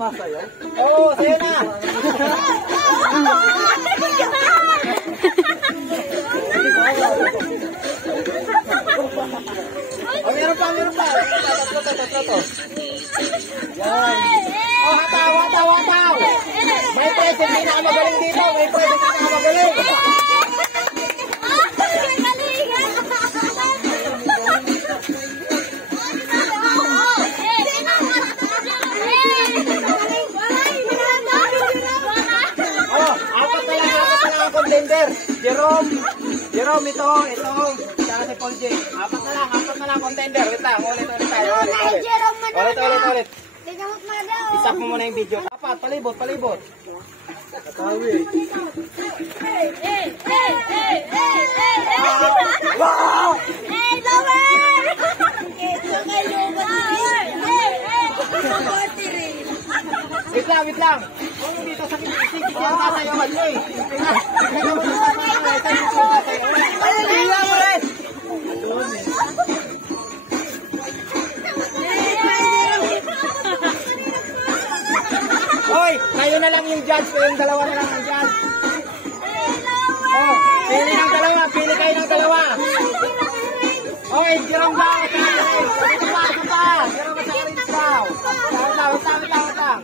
sumasayaw? Oo, sayo na. Oh, meron pa. Tatlo. Yan. Oh, hataw. May pwede pinakamagaling dito. Oh, apat na lang ang contender. Jerome, ito. Tsaka si Paul J. Apat na lang contender. Wait lang, ulit tayo. Ulit. Isap mo muna yung video. Apat, palibot. Katawi. Wow! Wait lang. Kung dito sa kisik, yan tatayawan mo eh. Hoy, kayo na lang yung judge, kayong dalawa na lang ang judge. Oh, pili kayo ng dalawa. Hoy, Jerome daw, Jerome sa daw. Wait lang.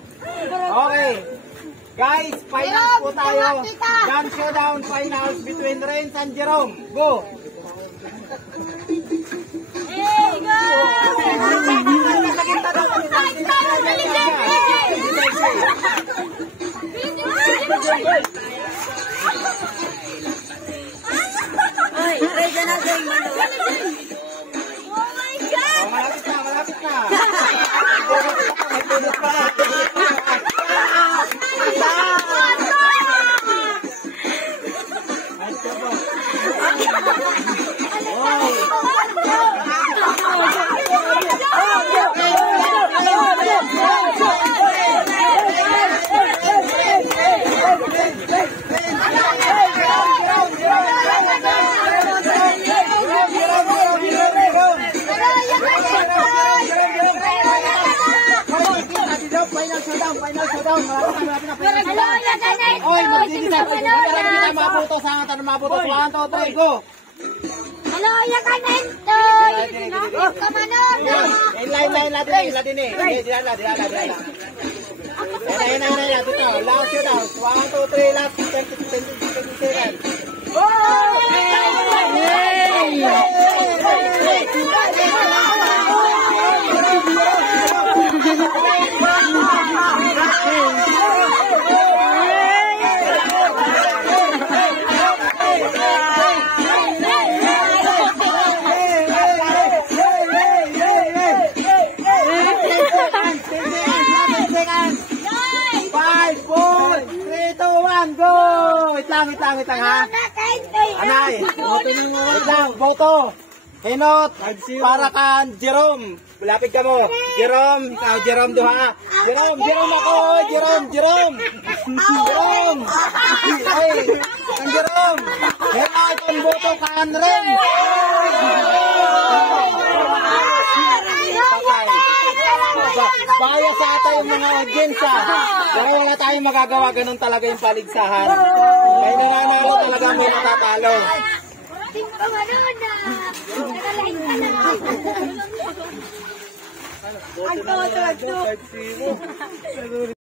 Okay. Guys, finals po tayo. Gun showdown finals between Renz and Jerome. Go! Ay, ready na tayo. Oh my God! Malapit na. May tulog pa. Final showdown. Oy, magdidisay. Kita maputo sa tanong maputo. 1, 2, 3, go. Hello, ya kanin. Kamanor. Lain natin eh. Diyan. Ayan. Dito. Last showdown. 1, 2, 3, last 10 seconds. Wait lang ha. Anay, wait lang, boto. Henot, para kan Jerome. Lapit ka mo. Jerome, ikaw Jerome duha. Jerome ako. Jerome. Ay, kan Jerome. Henot, ang boto kan Ren. Baya sa ata yung mga audience ha. Pero wala tayong magagawa, ganun talaga yung paligsahan. May nananalo talaga, may natatalo. Ang